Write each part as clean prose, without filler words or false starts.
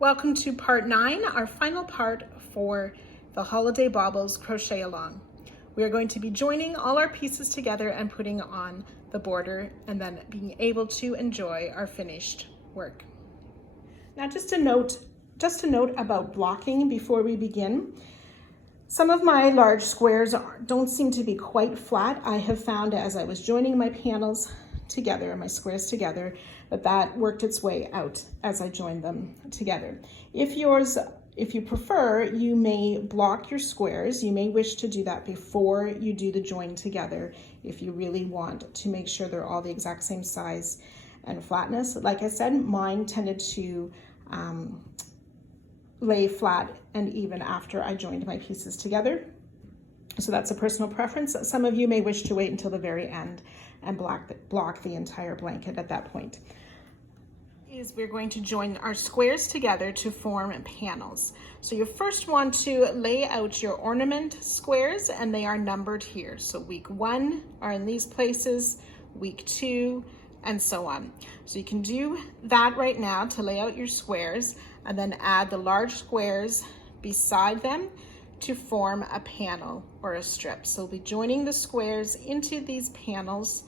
Welcome to part 9, our final part for the Holiday Baubles Crochet Along. We are going to be joining all our pieces together and putting on the border and then being able to enjoy our finished work. Now just a note about blocking before we begin. Some of my large squares don't seem to be quite flat. I have found as I was joining my panels together, my squares together, that worked its way out as I joined them together. If you prefer, you may block your squares. You may wish to do that before you do the join together if you really want to make sure they're all the exact same size and flatness. Like I said, mine tended to lay flat and even after I joined my pieces together. So that's a personal preference. Some of you may wish to wait until the very end and block the entire blanket at that point. We're going to join our squares together to form panels. So you first want to lay out your ornament squares, and they are numbered here. So week 1 are in these places, week 2, and so on. So you can do that right now to lay out your squares, and then add the large squares beside them to form a panel or a strip. So we'll be joining the squares into these panels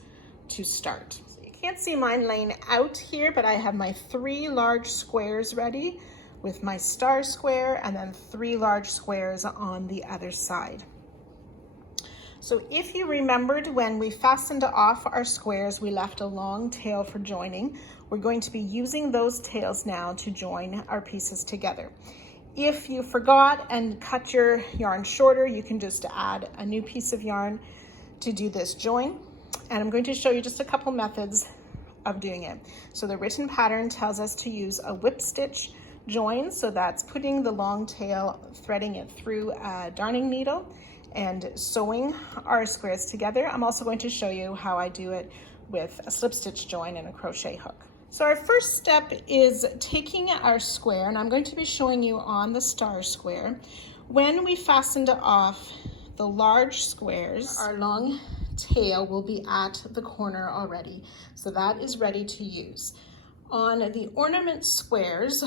to start. So you can't see mine laying out here, but I have my 3 large squares ready with my star square and then 3 large squares on the other side. So if you remembered when we fastened off our squares, we left a long tail for joining. We're going to be using those tails now to join our pieces together. If you forgot and cut your yarn shorter, you can just add a new piece of yarn to do this join. And I'm going to show you just a couple methods of doing it. So the written pattern tells us to use a whip stitch join. So that's putting the long tail, threading it through a darning needle and sewing our squares together. I'm also going to show you how I do it with a slip stitch join and a crochet hook. So our first step is taking our square, and I'm going to be showing you on the star square. When we fastened off the large squares, our long tail will be at the corner already. So that is ready to use. On the ornament squares,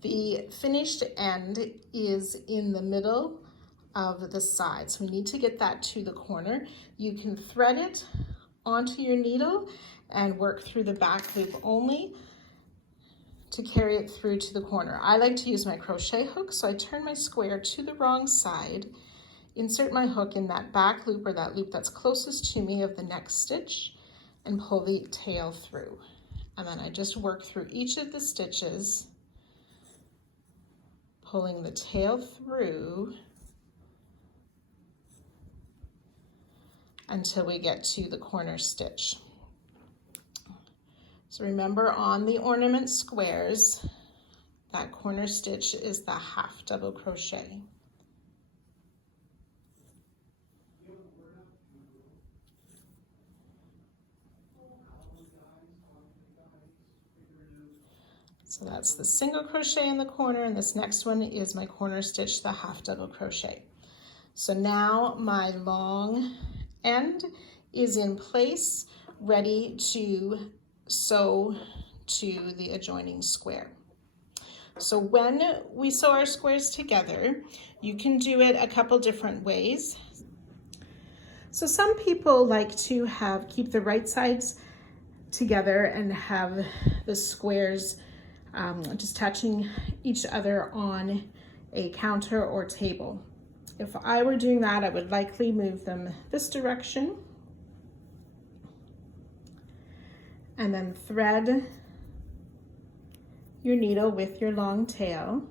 the finished end is in the middle of the side. So we need to get that to the corner. You can thread it onto your needle and work through the back loop only to carry it through to the corner. I like to use my crochet hook, so I turn my square to the wrong side, insert my hook in that back loop or that loop that's closest to me of the next stitch, and pull the tail through. And then I just work through each of the stitches, pulling the tail through until we get to the corner stitch. So remember, on the ornament squares, that corner stitch is the half double crochet. So that's the single crochet in the corner, and this next one is my corner stitch, the half double crochet. So now my long end is in place, ready to sew to the adjoining square. So when we sew our squares together, you can do it a couple different ways. So some people like to keep the right sides together and have the squares just touching each other on a counter or table. If I were doing that, I would likely move them this direction and then thread your needle with your long tail.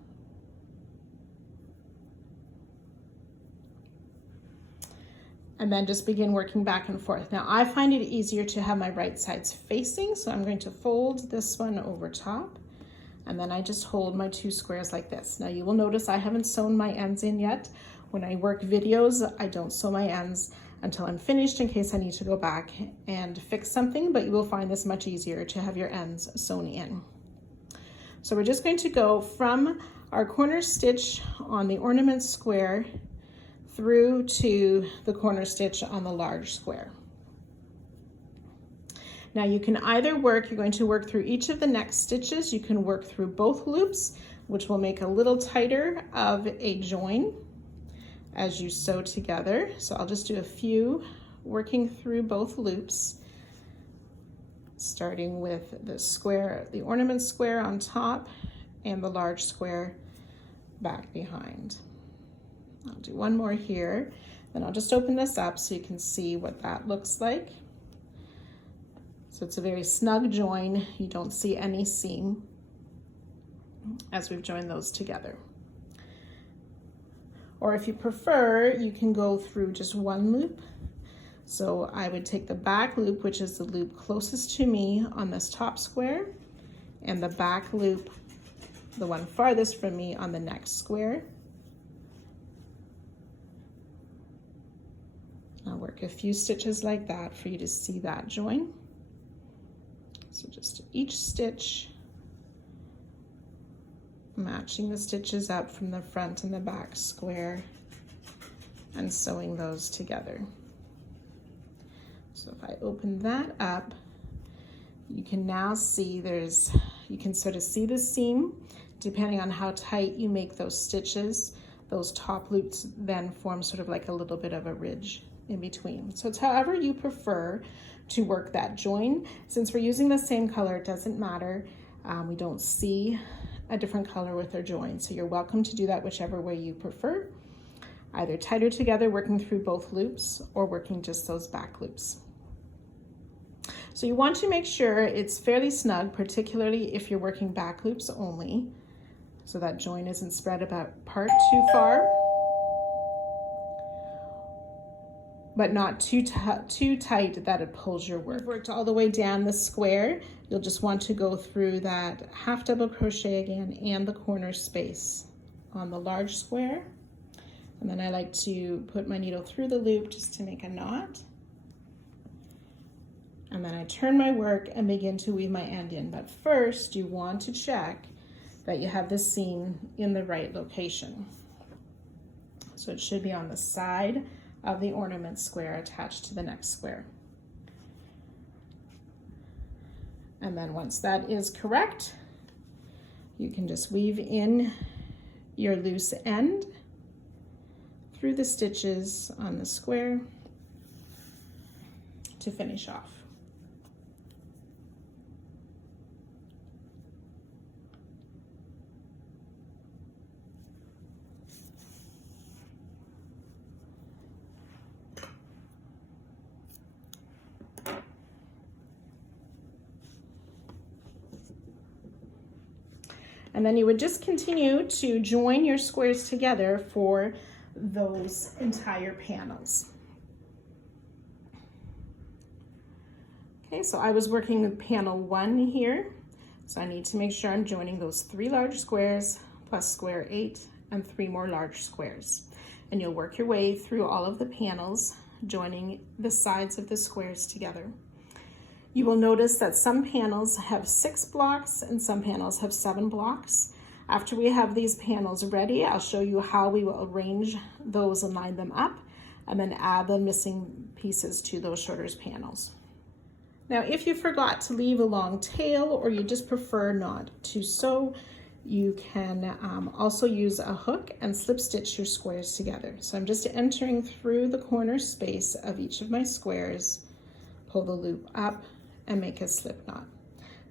And then just begin working back and forth. Now I find it easier to have my right sides facing, so I'm going to fold this one over top, and then I just hold my 2 squares like this. Now you will notice I haven't sewn my ends in yet. When I work videos, I don't sew my ends until I'm finished in case I need to go back and fix something, but you will find this much easier to have your ends sewn in. So we're just going to go from our corner stitch on the ornament square through to the corner stitch on the large square. Now you can either work, you're going to work through each of the next stitches. You can work through both loops, which will make a little tighter of a join as you sew together. So I'll just do a few working through both loops, starting with the square, the ornament square on top and the large square back behind. I'll do one more here, then I'll just open this up so you can see what that looks like. So it's a very snug join. You don't see any seam as we've joined those together. Or if you prefer, you can go through just one loop. So I would take the back loop, which is the loop closest to me on this top square, and the back loop, the one farthest from me, on the next square. I'll work a few stitches like that for you to see that join. So just each stitch, matching the stitches up from the front and the back square and sewing those together. So if I open that up, you can now see you can sort of see the seam. Depending on how tight you make those stitches, those top loops then form sort of like a little bit of a ridge in between. So it's however you prefer to work that join. Since we're using the same color, it doesn't matter. We don't see a different color with our join, so you're welcome to do that whichever way you prefer, either tighter together working through both loops or working just those back loops. So you want to make sure it's fairly snug, particularly if you're working back loops only, so that join isn't spread apart too far, but not too tight that it pulls your work. You've worked all the way down the square. You'll just want to go through that half double crochet again and the corner space on the large square. And then I like to put my needle through the loop just to make a knot. And then I turn my work and begin to weave my end in. But first you want to check that you have the seam in the right location. So it should be on the side of the ornament square attached to the next square. And then once that is correct, you can just weave in your loose end through the stitches on the square to finish off. And then you would just continue to join your squares together for those entire panels. Okay, so I was working with panel 1 here. So I need to make sure I'm joining those 3 large squares plus square 8 and 3 more large squares. And you'll work your way through all of the panels, joining the sides of the squares together. You will notice that some panels have 6 blocks and some panels have 7 blocks. After we have these panels ready, I'll show you how we will arrange those and line them up and then add the missing pieces to those shorter panels. Now, if you forgot to leave a long tail or you just prefer not to sew, you can also use a hook and slip stitch your squares together. So I'm just entering through the corner space of each of my squares, pull the loop up, and make a slip knot.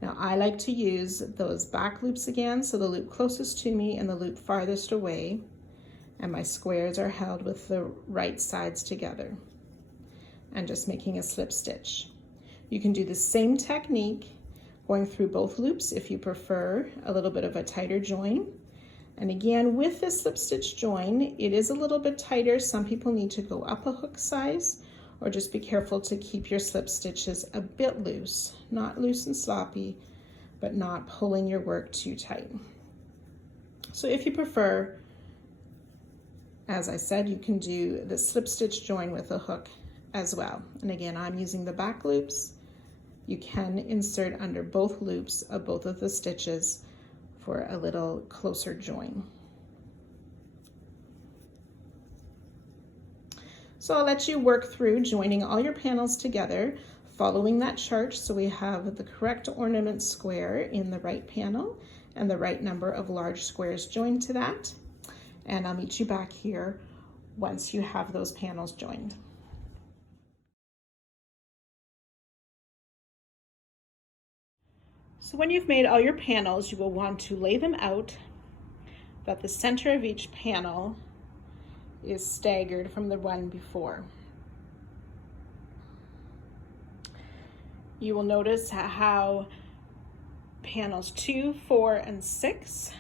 Now I like to use those back loops again, so the loop closest to me and the loop farthest away, and my squares are held with the right sides together, and just making a slip stitch. You can do the same technique going through both loops if you prefer a little bit of a tighter join. And again, with this slip stitch join, it is a little bit tighter. Some people need to go up a hook size, or just be careful to keep your slip stitches a bit loose, not loose and sloppy, but not pulling your work too tight. So if you prefer, as I said, you can do the slip stitch join with a hook as well. And again, I'm using the back loops. You can insert under both loops of both of the stitches for a little closer join. So I'll let you work through joining all your panels together, following that chart. So we have the correct ornament square in the right panel and the right number of large squares joined to that. And I'll meet you back here once you have those panels joined. So when you've made all your panels, you will want to lay them out that the center of each panel is staggered from the one before. You will notice how panels 2, 4, and 6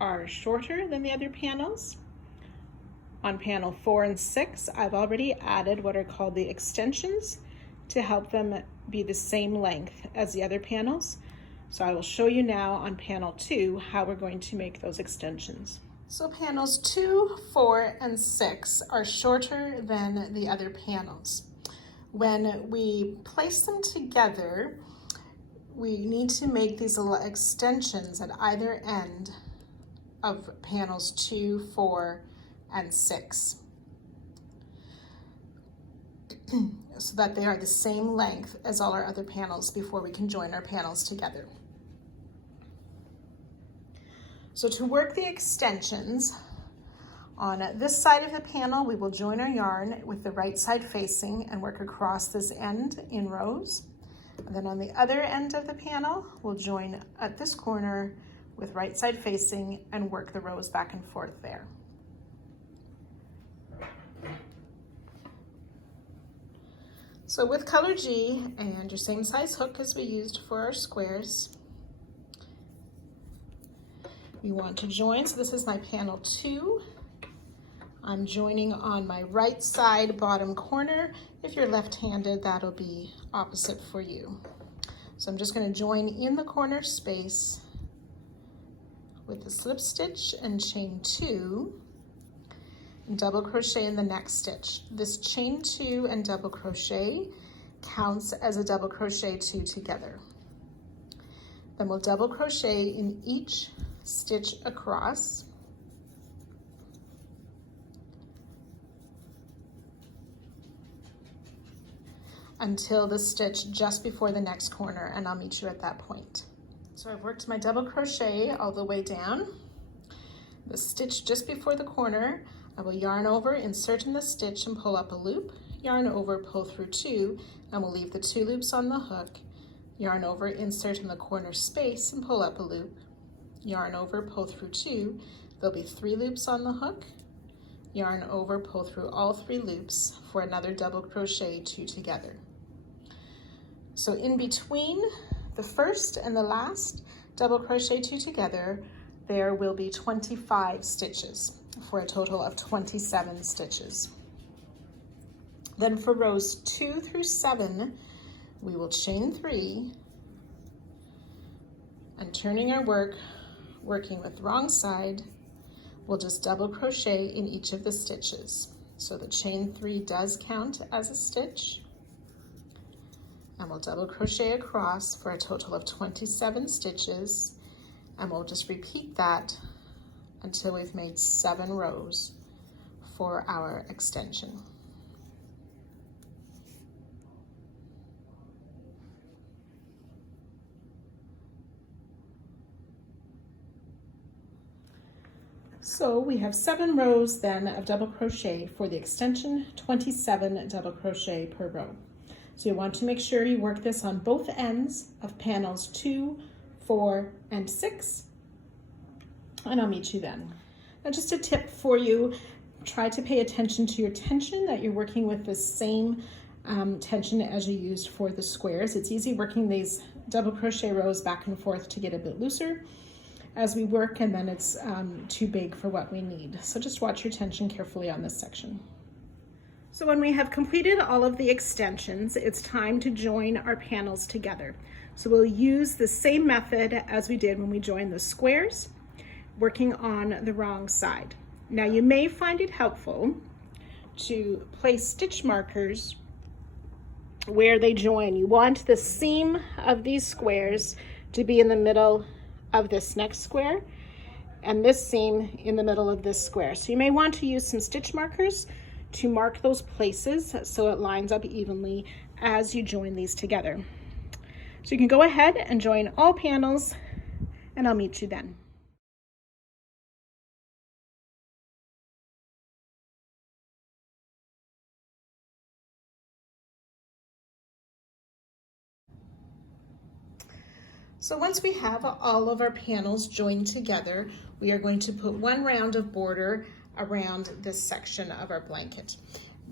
are shorter than the other panels. On panel 4 and 6, I've already added what are called the extensions to help them be the same length as the other panels. So I will show you now on panel 2 how we're going to make those extensions. So panels 2, 4, and 6 are shorter than the other panels. When we place them together, we need to make these little extensions at either end of panels 2, 4, and 6. So that they are the same length as all our other panels before we can join our panels together. So to work the extensions, on this side of the panel, we will join our yarn with the right side facing and work across this end in rows. And then on the other end of the panel, we'll join at this corner with right side facing and work the rows back and forth there. So with color G and your same size hook as we used for our squares, you want to join. So this is my panel 2. I'm joining on my right side bottom corner. If you're left-handed, that'll be opposite for you. So I'm just going to join in the corner space with the slip stitch and chain 2 and double crochet in the next stitch. This chain 2 and double crochet counts as a double crochet 2 together. Then we'll double crochet in each stitch across. Until the stitch just before the next corner, and I'll meet you at that point. So I've worked my double crochet all the way down. The stitch just before the corner, I will yarn over, insert in the stitch and pull up a loop, yarn over, pull through 2, and we'll leave the 2 loops on the hook, yarn over, insert in the corner space and pull up a loop, yarn over, pull through 2, there'll be 3 loops on the hook, yarn over, pull through all 3 loops for another double crochet 2 together. So in between the first and the last double crochet 2 together, there will be 25 stitches for a total of 27 stitches. Then for rows 2 through 7, we will chain 3 and turning our work, working with wrong side, we'll just double crochet in each of the stitches. So the chain 3 does count as a stitch, and we'll double crochet across for a total of 27 stitches, and we'll just repeat that until we've made 7 rows for our extension. So we have 7 rows then of double crochet for the extension, 27 double crochet per row. So you want to make sure you work this on both ends of panels 2, 4, and 6, and I'll meet you then. Now just a tip for you, try to pay attention to your tension, that you're working with the same tension as you used for the squares. It's easy working these double crochet rows back and forth to get a bit looser as we work, and then it's too big for what we need. So just watch your tension carefully on this section. So when we have completed all of the extensions, it's time to join our panels together. So we'll use the same method as we did when we joined the squares, working on the wrong side. Now you may find it helpful to place stitch markers where they join. You want the seam of these squares to be in the middle of this next square and this seam in the middle of this square. So you may want to use some stitch markers to mark those places so it lines up evenly as you join these together. So you can go ahead and join all panels, and I'll meet you then. So once we have all of our panels joined together, we are going to put one round of border around this section of our blanket.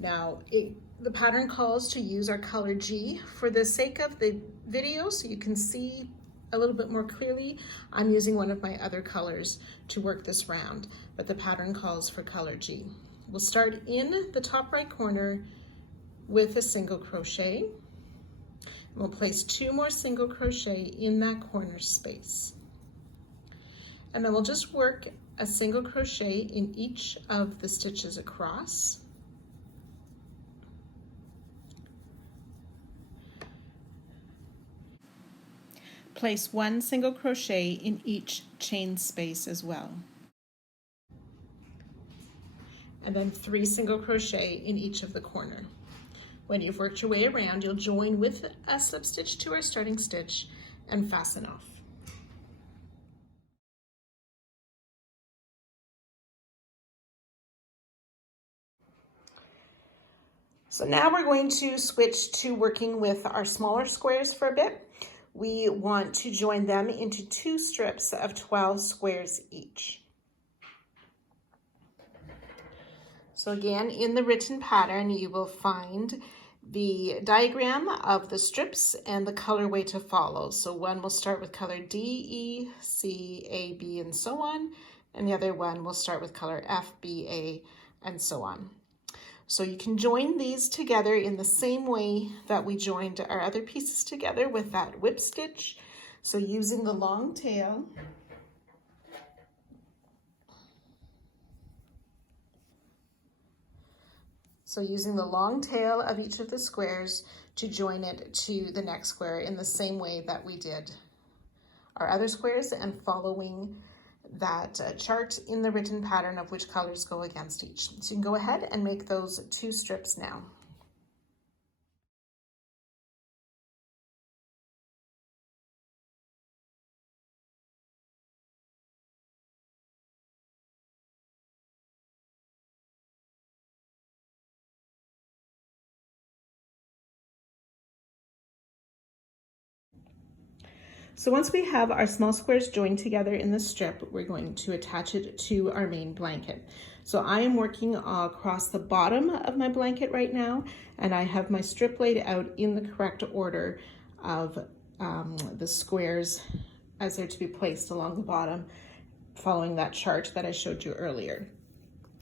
Now, the pattern calls to use our color G. For the sake of the video, so you can see a little bit more clearly, I'm using one of my other colors to work this round, but the pattern calls for color G. We'll start in the top right corner with a single crochet. We'll place 2 more single crochet in that corner space. And then we'll just work a single crochet in each of the stitches across. Place 1 single crochet in each chain space as well. And then 3 single crochet in each of the corner. When you've worked your way around, you'll join with a slip stitch to our starting stitch and fasten off. So now we're going to switch to working with our smaller squares for a bit. We want to join them into 2 strips of 12 squares each. So again, in the written pattern, you will find the diagram of the strips and the colorway to follow. So one will start with color D, E, C, A, B, and so on. And the other one will start with color F, B, A, and so on. So you can join these together in the same way that we joined our other pieces together with that whip stitch. So using the long tail, of each of the squares to join it to the next square in the same way that we did our other squares, and following that chart in the written pattern of which colors go against each. So you can go ahead and make those 2 strips now. So once we have our small squares joined together in the strip, we're going to attach it to our main blanket. So I am working across the bottom of my blanket right now, and I have my strip laid out in the correct order of the squares as they're to be placed along the bottom, following that chart that I showed you earlier.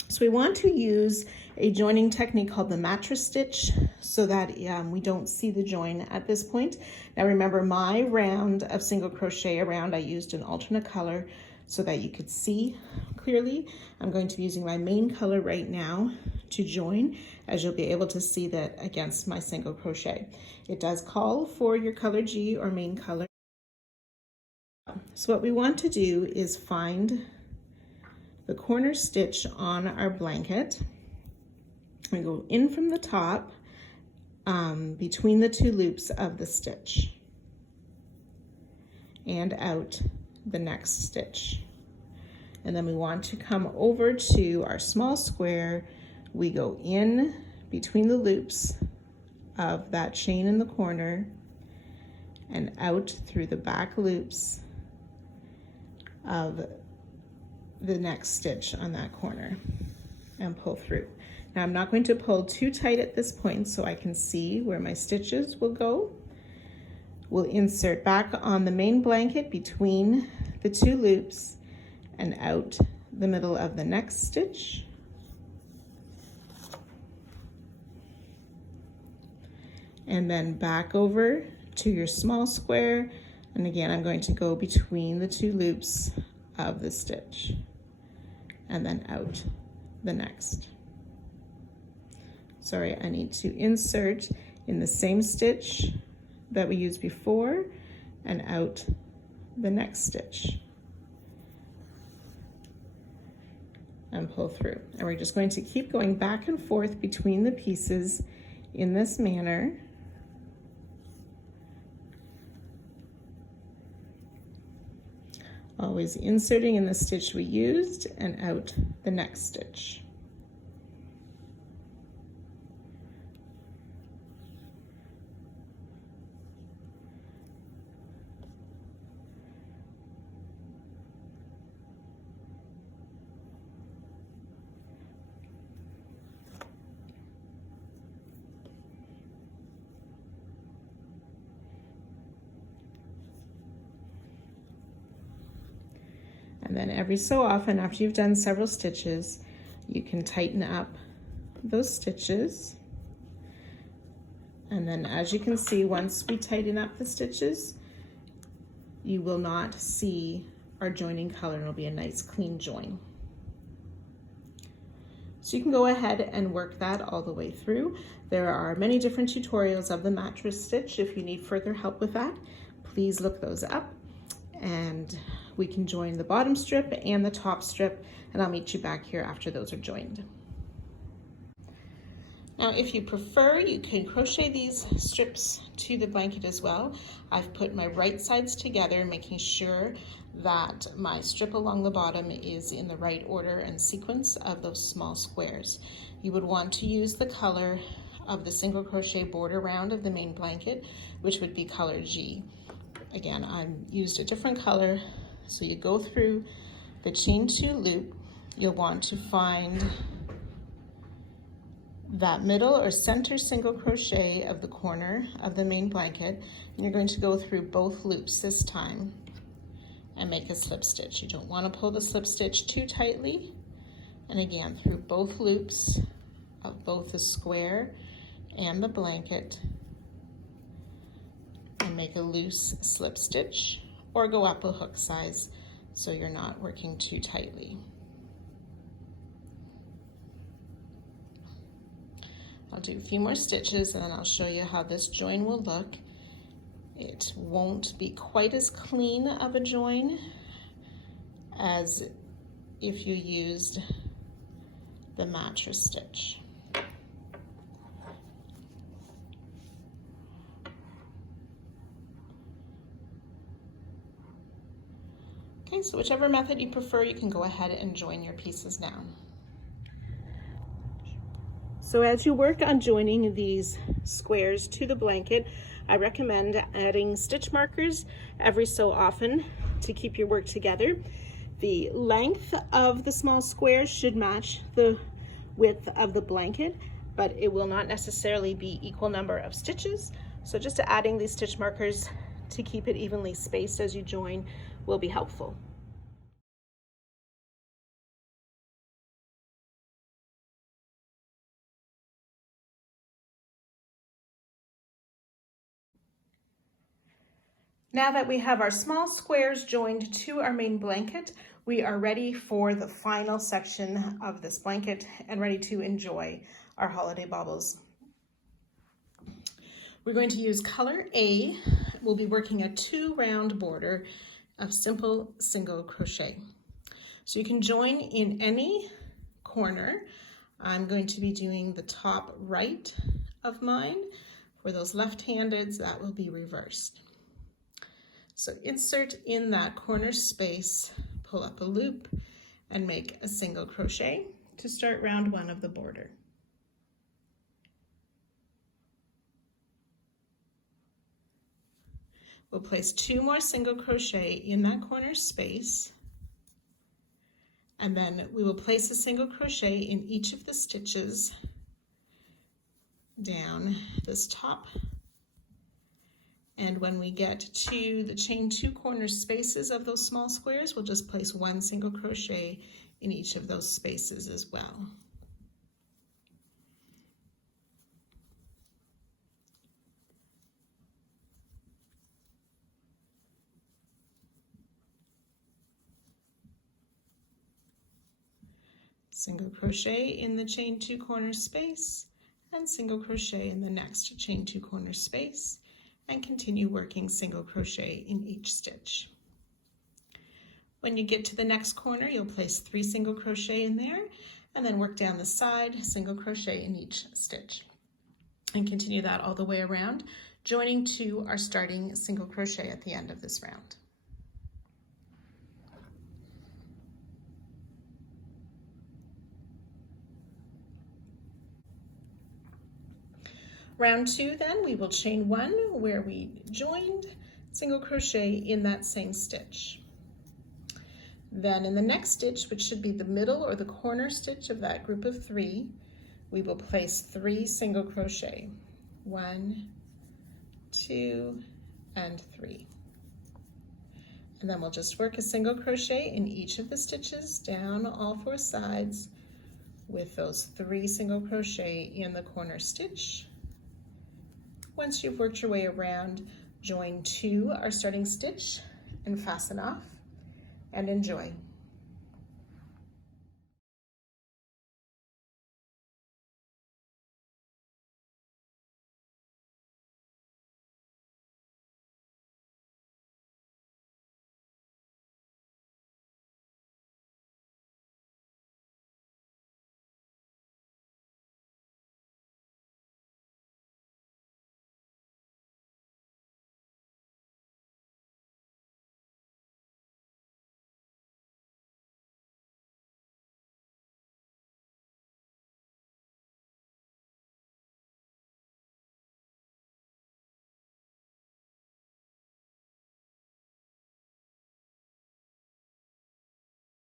So we want to use a joining technique called the mattress stitch so that we don't see the join at this point. Now remember, my round of single crochet around, I used an alternate color so that you could see clearly. I'm going to be using my main color right now to join, as you'll be able to see that against my single crochet. It does call for your color G or main color. So what we want to do is find the corner stitch on our blanket. We go in from the top between the 2 loops of the stitch and out the next stitch. And then we want to come over to our small square. We go in between the loops of that chain in the corner and out through the back loops of the next stitch on that corner and pull through. Now I'm not going to pull too tight at this point so I can see where my stitches will go. We'll insert back on the main blanket between the 2 loops and out the middle of the next stitch. And then back over to your small square. And again, I'm going to go between the 2 loops of the stitch and then out the next. Sorry, I need to insert in the same stitch that we used before and out the next stitch and pull through. And we're just going to keep going back and forth between the pieces in this manner Always inserting in the stitch we used and out the next stitch. And then every so often, after you've done several stitches, you can tighten up those stitches. And then as you can see, once we tighten up the stitches, you will not see our joining color. It'll be a nice clean join. So you can go ahead and work that all the way through. There are many different tutorials of the mattress stitch. If you need further help with that, please look those up. And we can join the bottom strip and the top strip, and I'll meet you back here after those are joined. Now, if you prefer, you can crochet these strips to the blanket as well. I've put my right sides together, making sure that my strip along the bottom is in the right order and sequence of those small squares. You would want to use the color of the single crochet border round of the main blanket, which would be color G. Again, I used a different color. So you go through the chain 2 loop, you'll want to find that middle or center single crochet of the corner of the main blanket, and you're going to go through both loops this time and make a slip stitch. You don't want to pull the slip stitch too tightly, and again through both loops of both the square and the blanket, and make a loose slip stitch, or go up a hook size so you're not working too tightly. I'll do a few more stitches and then I'll show you how this join will look. It won't be quite as clean of a join as if you used the mattress stitch. Okay, so whichever method you prefer, you can go ahead and join your pieces now. So as you work on joining these squares to the blanket, I recommend adding stitch markers every so often to keep your work together. The length of the small squares should match the width of the blanket, but it will not necessarily be equal number of stitches. So just adding these stitch markers to keep it evenly spaced as you join will be helpful. Now that we have our small squares joined to our main blanket, we are ready for the final section of this blanket and ready to enjoy our holiday baubles. We're going to use color A. We'll be working a 2-round border of simple single crochet. So you can join in any corner. I'm going to be doing the top right of mine. For those left-handeds, that will be reversed. So insert in that corner space, pull up a loop, and make a single crochet to start round 1 of the border. We'll place 2 more single crochet in that corner space, and then we will place a single crochet in each of the stitches down this top. And when we get to the chain 2 corner spaces of those small squares, we'll just place 1 single crochet in each of those spaces as well. Single crochet in the chain 2 corner space, and single crochet in the next chain 2 corner space, and continue working single crochet in each stitch. When you get to the next corner, you'll place 3 single crochet in there, and then work down the side, single crochet in each stitch. And continue that all the way around, joining to our starting single crochet at the end of this round. Round 2 then, we will chain 1 where we joined, single crochet in that same stitch. Then in the next stitch, which should be the middle or the corner stitch of that group of 3, we will place 3 single crochet. 1, 2, and 3. And then we'll just work a single crochet in each of the stitches down all 4 sides with those 3 single crochet in the corner stitch. Once you've worked your way around, join 2 our starting stitch and fasten off and enjoy.